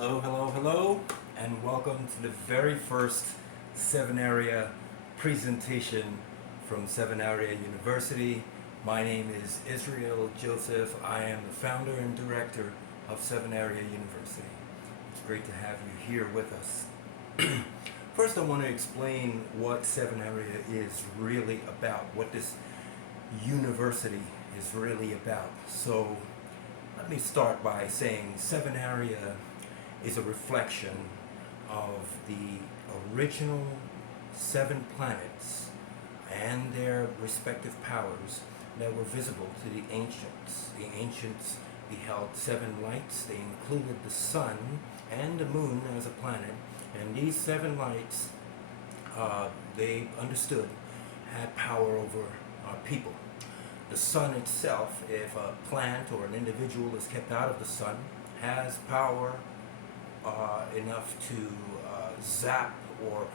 Hello, hello, hello, and welcome to the very first Sevenaria presentation from Sevenaria University. My name is Israel Joseph. I am the founder and director of Sevenaria University. It's great to have you here with us. First, I want to explain what Sevenaria is really about, what this university is really about. So, let me start by saying Sevenaria is a reflection of the original 7 planets and their respective powers that were visible to the ancients. The ancients beheld 7 lights. They included the sun and the moon as a planet, and these 7 lights, they understood, had power over people. The sun itself, if a plant or an individual is kept out of the sun, has power enough to zap or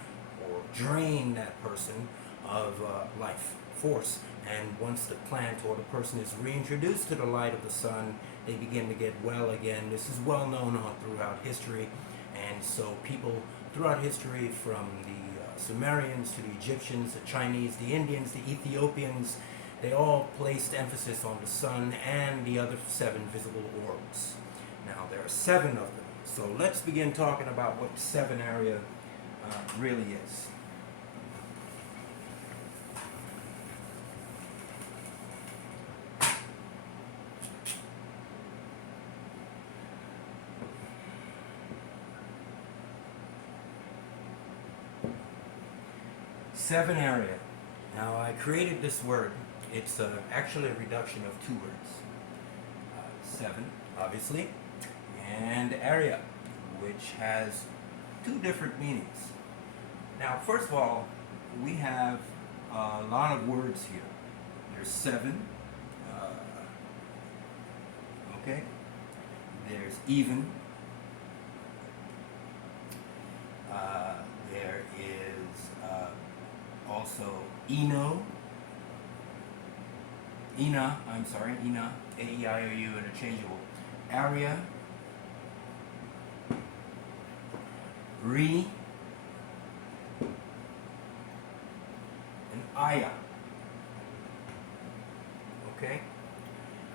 drain that person of life force. And once the plant or the person is reintroduced to the light of the sun, they begin to get well again. This is well known throughout history, and so people throughout history, from the Sumerians to the Egyptians, the Chinese, the Indians, the Ethiopians, they all placed emphasis on the sun and the other 7 visible orbs. Now, there are 7 of them. So let's begin talking about what Sevenaria really is. Sevenaria. Now, I created this word. It's actually a reduction of 2 words. 7, obviously, and area, which has 2 different meanings. Now, first of all, we have a lot of words here. There's 7, okay? There's even. There is also Eno. Ina, A-E-I-O-U, interchangeable. Area. Re. And Aya. Okay?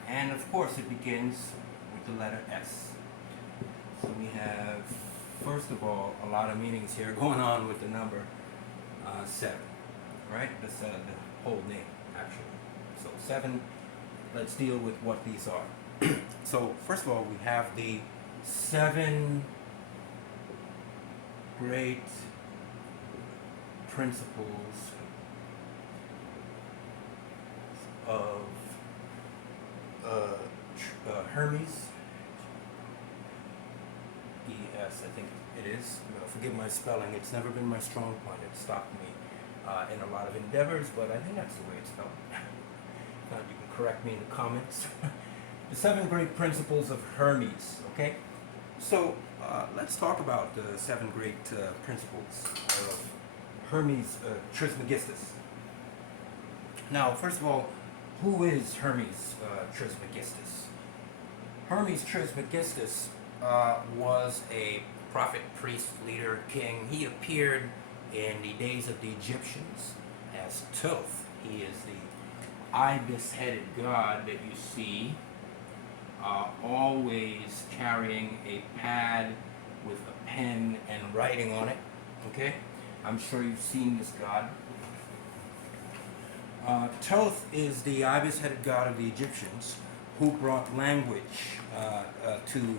And of course it begins with the letter S. So we have, first of all, a lot of meanings here going on with the number 7. Right? That's the whole name, actually. So 7, let's deal with what these are. So first of all, we have the 7 great principles of Hermes. E-S, I think it is. Forgive my spelling. It's never been my strong point. It stopped me in a lot of endeavors, but I think that's the way it's spelled. You can correct me in the comments. The 7 great principles of Hermes, okay? So let's talk about the 7 great principles of Hermes Trismegistos. Now, first of all, who is Hermes Trismegistos? Hermes Trismegistos was a prophet, priest, leader, king. He appeared in the days of the Egyptians as Thoth. He is the ibis-headed god that you see, always carrying a pad with a pen and writing on it. Okay? I'm sure you've seen this god. Thoth is the ibis-headed god of the Egyptians who brought language to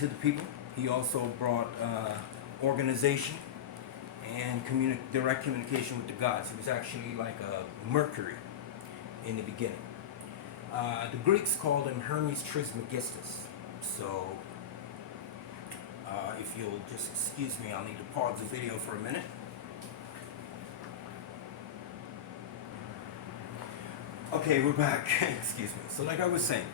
the people. He also brought organization and direct communication with the gods. He was actually like a Mercury in the beginning. The Greeks called him Hermes Trismegistos. So, if you'll just excuse me, I'll need to pause the video for a minute. Okay, we're back. Excuse me. So, like I was saying,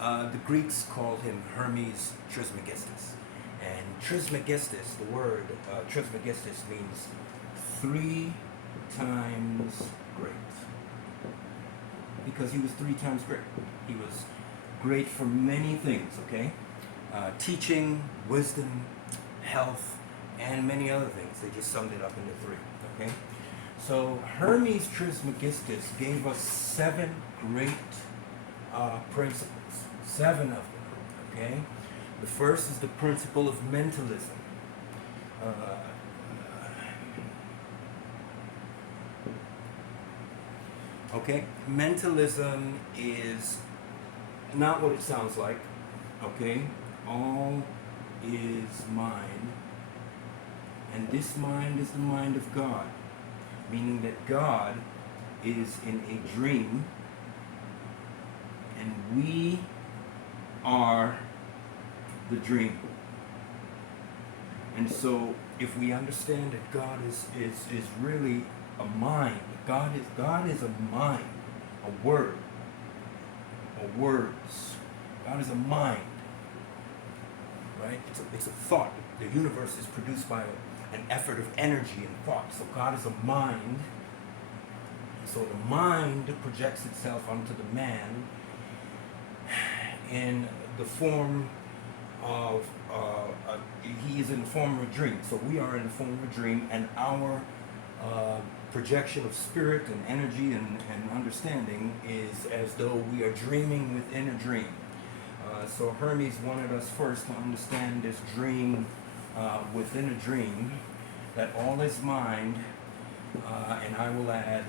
the Greeks called him Hermes Trismegistos. And Trismegistos, the word Trismegistos means 3 times great. Because he was 3 times great. He was great for many things, okay? teaching, wisdom, health, and many other things. They just summed it up into three. Okay, so Hermes Trismegistos gave us 7 great principles, 7 of them. Okay, the first is the principle of mentalism. Okay, mentalism is not what it sounds like. Okay, all is mind, and this mind is the mind of God, meaning that God is in a dream, and we are the dream. And so if we understand that God is really a mind, God is a mind, a word, or words. God is a mind, right? It's a thought. The universe is produced by an effort of energy and thought. So God is a mind. And so the mind projects itself onto the man in the form of, he is in the form of a dream. So we are in the form of a dream, and our projection of spirit and energy and understanding is as though we are dreaming within a dream. So Hermes wanted us first to understand this dream within a dream, that all is mind, and I will add,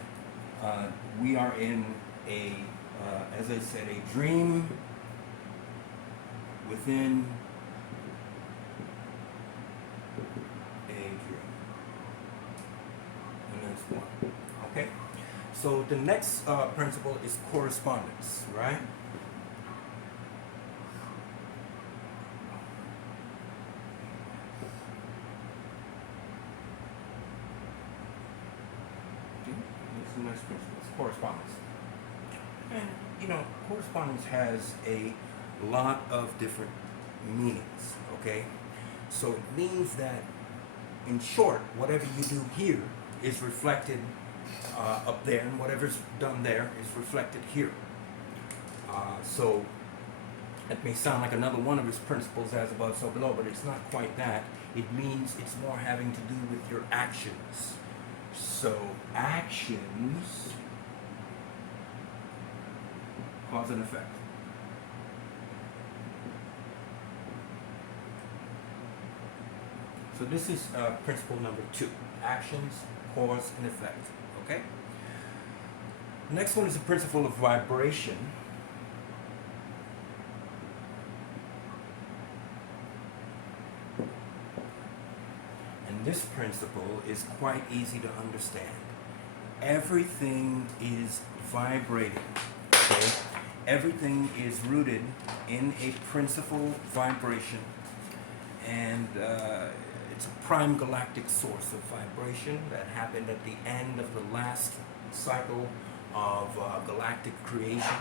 we are in a, as I said, a dream within a dream. And that's one. Okay? So the next principle is correspondence, right? That's the next principle. It's correspondence. And, you know, correspondence has a lot of different meanings, okay? So it means that, in short, whatever you do here is reflected up there, and whatever's done there is reflected here. So it may sound like another one of his principles, as above, so below, but it's not quite that. It means it's more having to do with your actions. So actions cause and effect. So this is principle number 2. Actions, cause, and effect. Okay? The next one is the principle of vibration. And this principle is quite easy to understand. Everything is vibrating. Okay? Everything is rooted in a principal vibration. And it's a prime galactic source of vibration that happened at the end of the last cycle of galactic creation.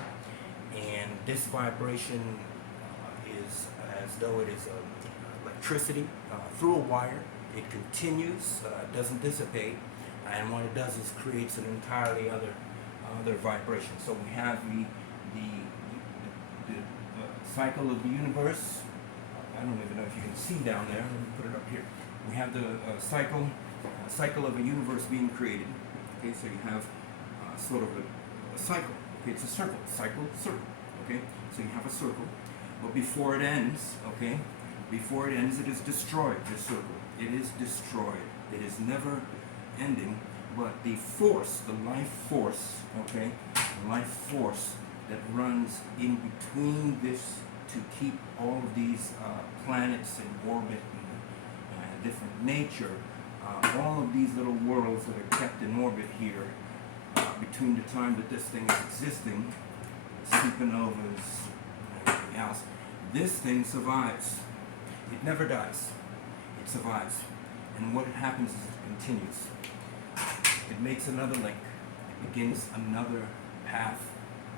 And this vibration is as though it is electricity through a wire. It continues, doesn't dissipate, and what it does is creates an entirely other vibration. So we have the cycle of the universe. I don't even know if you can see down there. Let me put it up here. We have the cycle of a universe being created. Okay, so you have sort of a cycle. Okay, it's a circle. Cycle, circle. Okay, so you have a circle, but before it ends, okay, before it ends, it is destroyed. This circle, it is destroyed. It is never ending. But the force, the life force, okay, the life force that runs in between this to keep all of these planets in orbit and different nature, all of these little worlds that are kept in orbit here between the time that this thing is existing, supernovas and everything else, this thing survives. It never dies. It survives. And what happens is it continues. It makes another link. It begins another path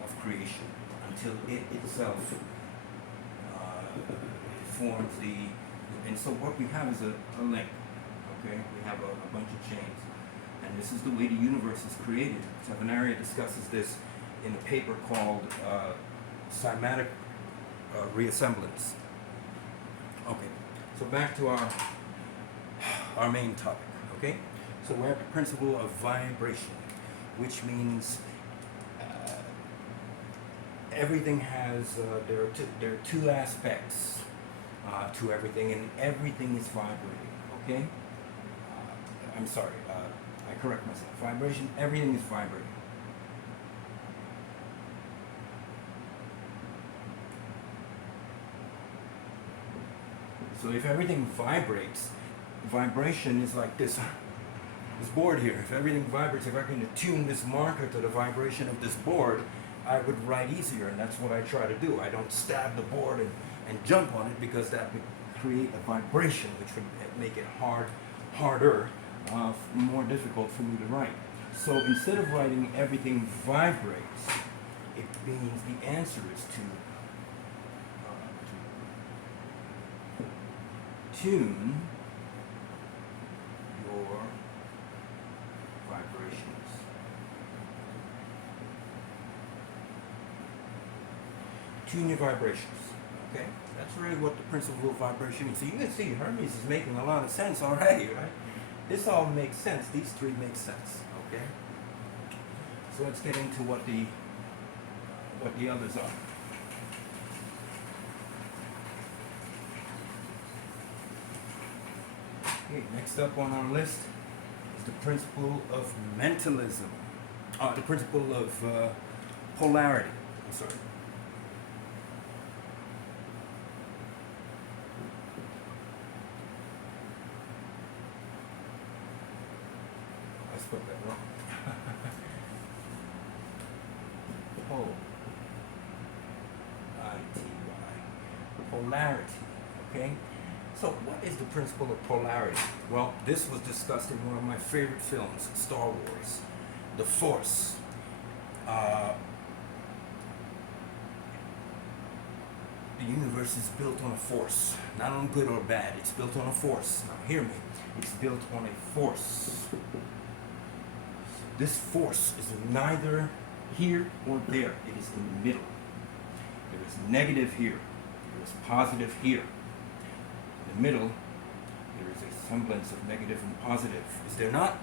of creation until it itself forms the, and so what we have is a link, okay? We have a bunch of chains. And this is the way the universe is created. Sevenaria discusses this in a paper called Cymatic Reassemblance. Okay, so back to our main topic, okay? So we have the principle of vibration, which means everything has, there are two aspects to everything, and everything is vibrating, okay? I'm sorry, I correct myself. Vibration, everything is vibrating. So if everything vibrates, vibration is like this board here. If everything vibrates, if I can attune this marker to the vibration of this board, I would write easier, and that's what I try to do. I don't stab the board and jump on it, because that would create a vibration which would make it harder, more difficult for me to write. So instead of writing everything vibrates, it means the answer is to tune your vibrations. Tune your vibrations. Okay? That's really what the principle of vibration means. So you can see Hermes is making a lot of sense already, right? This all makes sense. These three make sense. Okay? So let's get into what the others are. Okay, next up on our list is the principle of mentalism. The principle of polarity. I'm sorry. I spelled that wrong. Polarity. Okay? So what is the principle of polarity? Well, this was discussed in one of my favorite films, Star Wars, The Force. The universe is built on a force, not on good or bad. It's built on a force. Now hear me. It's built on a force. This force is neither here or there. It is in the middle. There is negative here. There is positive here. In the middle, there is a semblance of negative and positive. Is there not?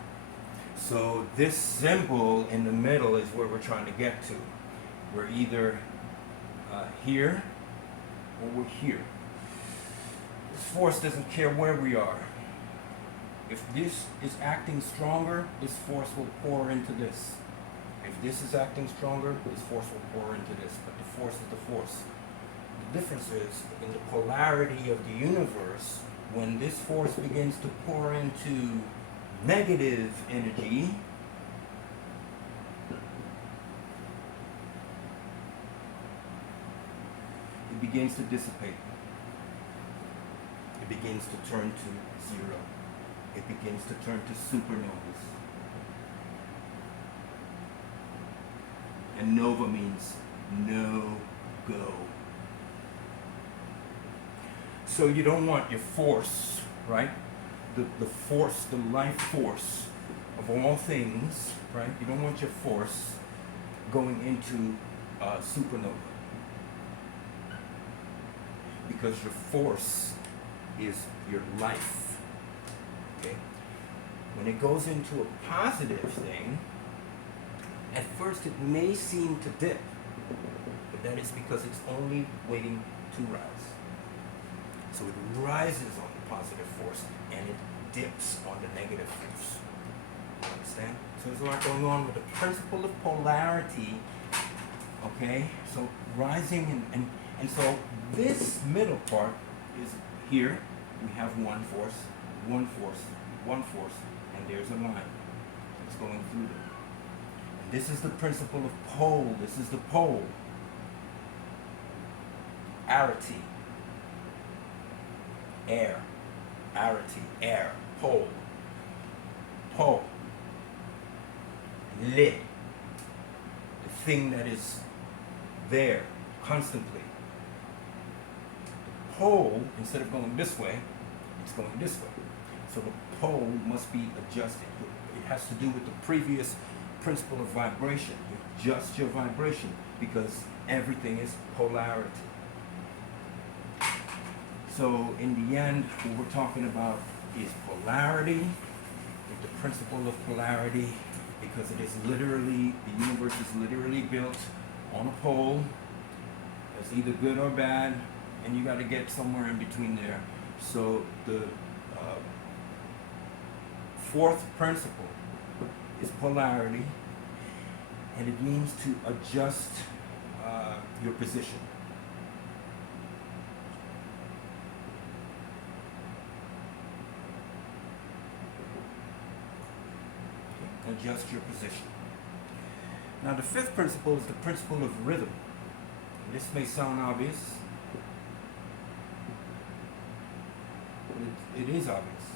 So this symbol in the middle is where we're trying to get to. We're either here or we're here. This force doesn't care where we are. If this is acting stronger, this force will pour into this. If this is acting stronger, this force will pour into this. But the force is the force. The difference is, in the polarity of the universe, when this force begins to pour into negative energy, it begins to dissipate. It begins to turn to zero. It begins to turn to supernovas. And nova means no go. So you don't want your force, right? The force, the life force of all things, right? You don't want your force going into supernova. Because your force is your life. Okay? When it goes into a positive thing, at first it may seem to dip, but that is because it's only waiting to rise. So it rises on the positive force and it dips on the negative force. You understand? So there's a lot going on with the principle of polarity. Okay? So rising and so this middle part is here. We have one force, one force, one force, and there's a line that's going through them. And this is the principle of pole. This is the pole. Arity. Air. Arity. Air. Pole. Pole. Lid. The thing that is there constantly. The pole, instead of going this way, it's going this way. So the pole must be adjusted. It has to do with the previous principle of vibration. You adjust your vibration because everything is polarity. So in the end, what we're talking about is polarity, the principle of polarity, because it is literally, the universe is literally built on a pole. It's either good or bad, and you got to get somewhere in between there. So the fourth principle is polarity, and it means to adjust your position. Adjust your position. Now the fifth principle is the principle of rhythm. This may sound obvious. It is obvious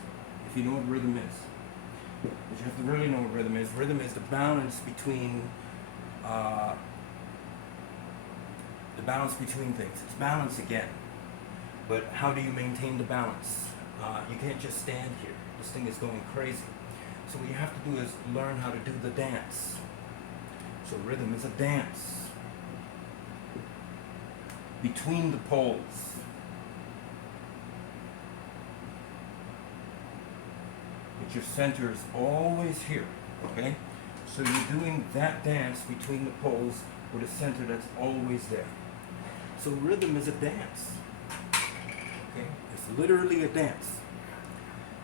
if you know what rhythm is. But you have to really know what rhythm is. Rhythm is the balance between things. It's balance again. But how do you maintain the balance? You can't just stand here. This thing is going crazy. So what you have to do is learn how to do the dance. So rhythm is a dance between the poles. But your center is always here, okay? So you're doing that dance between the poles with a center that's always there. So rhythm is a dance, okay? It's literally a dance.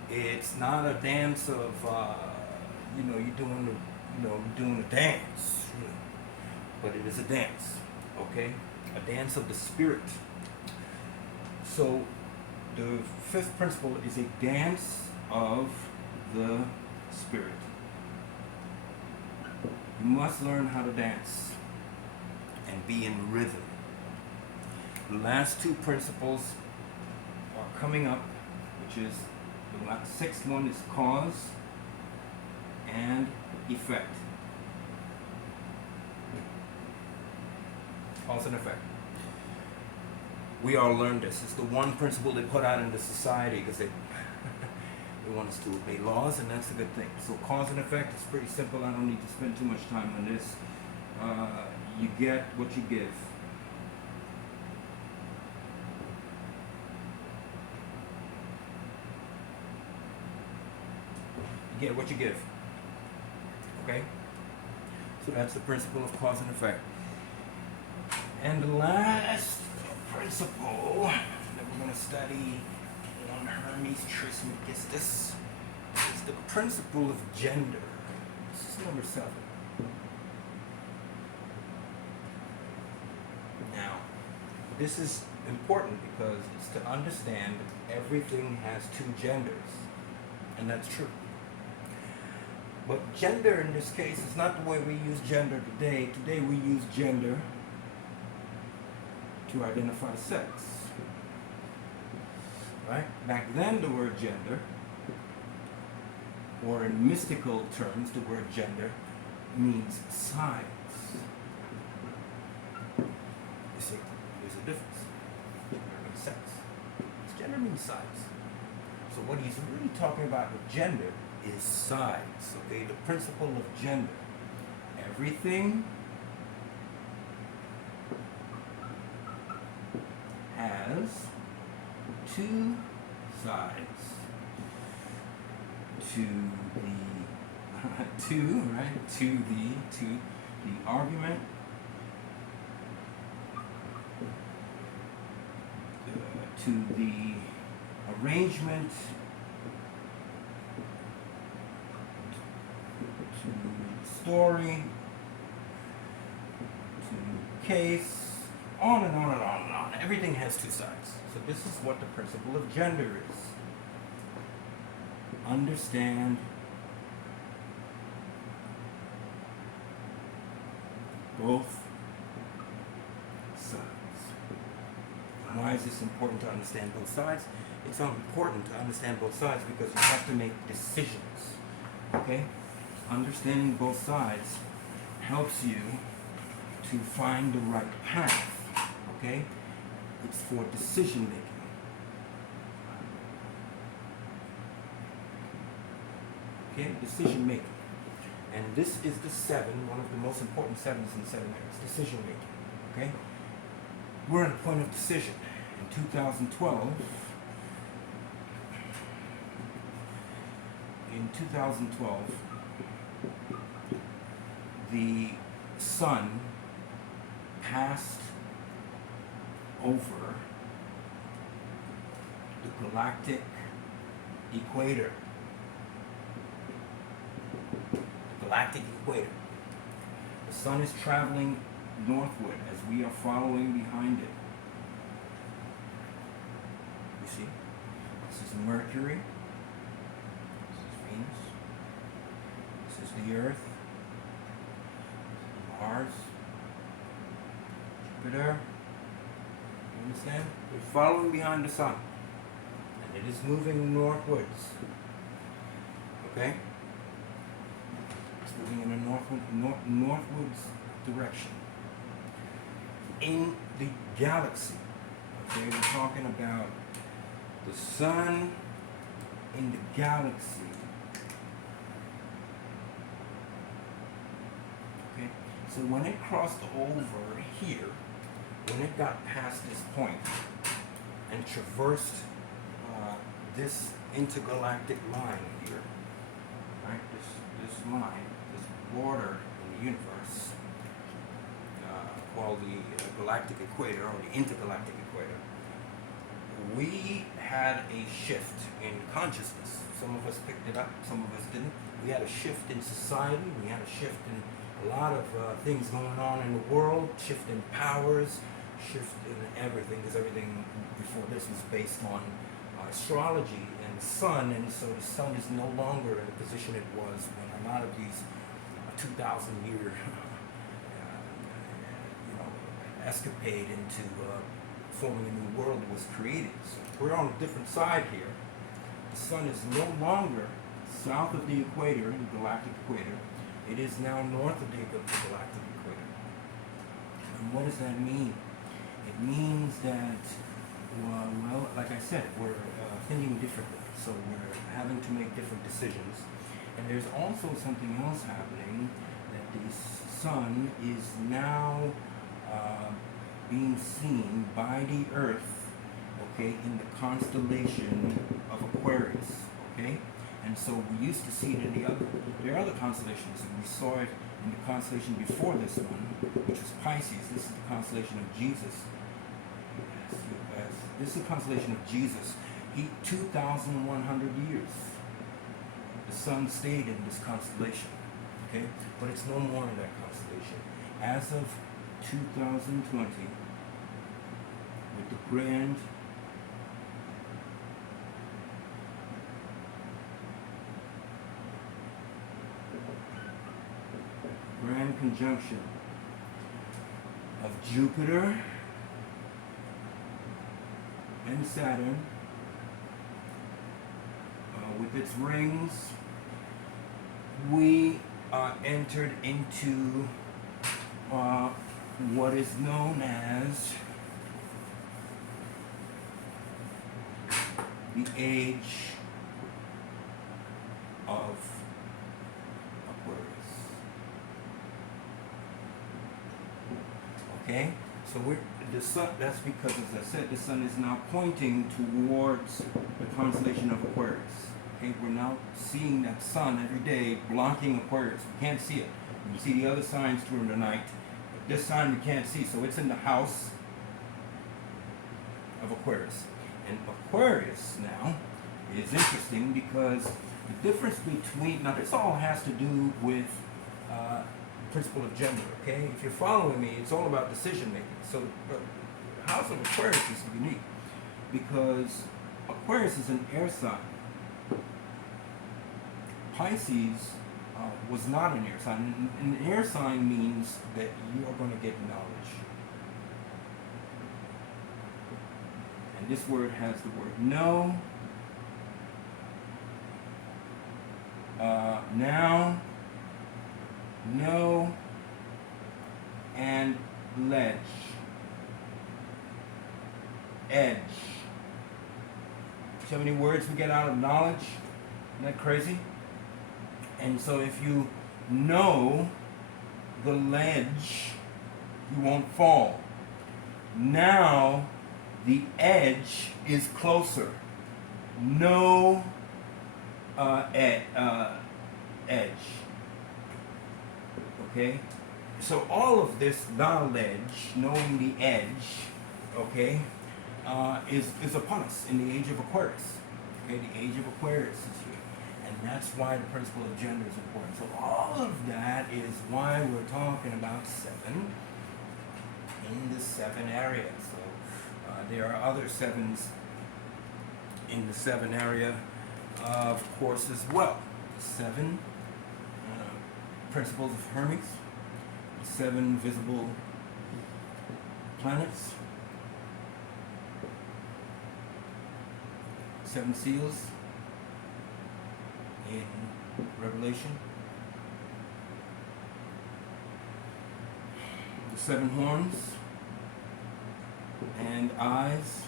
It's not a dance of, you're doing a dance, but it is a dance, okay? A dance of the spirit. So the fifth principle is a dance of the spirit. You must learn how to dance and be in rhythm. The last two principles are coming up, which is the sixth one is cause and effect. Cause and effect. We all learned this. It's the one principle they put out in the society because they want us to obey laws, and that's a good thing. So cause and effect is pretty simple. I don't need to spend too much time on this. You get what you give. You get what you give. Okay? So that's the principle of cause and effect. And the last principle that we're going to study on Hermes Trismegistos is the principle of gender. This is number 7. Now, this is important because it's to understand that everything has two genders, and that's true. But gender in this case is not the way we use gender today. Today we use gender to identify sex. Right? Back then the word gender, or in mystical terms the word gender, means size. You see, there's a difference. Gender means sex. Gender means size. So what he's really talking about with gender is size. Okay, the principle of gender. Everything has two sides to the argument, to the arrangement, to story, to case, on and on and on and on. Everything has two sides. So this is what the principle of gender is. Understand both sides. And why is this important to understand both sides? It's important to understand both sides because you have to make decisions. Okay? Understanding both sides helps you to find the right path. Okay? It's for decision making. Okay? Decision making. And this is the 7, one of the most important 7s in seminaries, decision making. Okay? We're at a point of decision. In 2012, in 2012, the sun passed over the galactic equator. The galactic equator. The sun is traveling northward as we are following behind it. You see? This is Mercury. This is Venus. This is the Earth. Mars. Jupiter. You understand? We're following behind the sun. And it is moving northwards. Okay? It's moving in a northwards direction. In the galaxy, okay, we're talking about the sun in the galaxy. Okay, so when it crossed over here, when it got past this point and traversed this intergalactic line here, right? This line, this border in the universe, called the galactic equator or the intergalactic equator, we had a shift in consciousness. Some of us picked it up, some of us didn't. We had a shift in society, we had a shift in a lot of things going on in the world, shift in powers, shift in everything, because everything before this was based on astrology and the sun, and so the sun is no longer in the position it was when a lot of these 2,000-year escapade into forming a new world was created. So we're on a different side here. The sun is no longer south of the equator, the galactic equator. It is now north of the galactic equator. And what does that mean? It means that, well, like I said, we're thinking differently. So we're having to make different decisions. And there's also something else happening, that the sun is now being seen by the Earth, okay, in the constellation of Aquarius, okay? And so we used to see it in there are other constellations, and we saw it in the constellation before this one, which was Pisces. This is the constellation of Jesus. This is the constellation of Jesus. 2,100 years. The sun stayed in this constellation, okay? But it's no more in that constellation. As of 2020, with the grand conjunction of Jupiter and Saturn with its rings, we entered into what is known as the Age of Aquarius. Okay? So the sun, that's because, as I said, the sun is now pointing towards the constellation of Aquarius. Okay? We're now seeing that sun every day blocking Aquarius. We can't see it. You see the other signs during the night. But this sign we can't see, so it's in the house of Aquarius. And Aquarius now is interesting because the difference between, now this all has to do with principle of gender, okay? If you're following me, it's all about decision making. So the house of Aquarius is unique because Aquarius is an air sign. Pisces was not an air sign. An air sign means that you are going to get knowledge. And this word has the word know, now, know, and ledge, edge. See how many words we get out of knowledge? Isn't that crazy? And so if you know the ledge, you won't fall. Now the edge is closer. Know edge. Okay? So all of this knowledge, knowing the edge, okay, is upon us in the Age of Aquarius. Okay, the Age of Aquarius is here. And that's why the principle of gender is important. So all of that is why we're talking about 7 in the 7 area. So there are other 7s in the 7 area, of course, as well. 7 principles of Hermes, 7 visible planets, 7 seals in Revelation, the 7 horns and eyes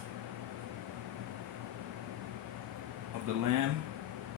of the Lamb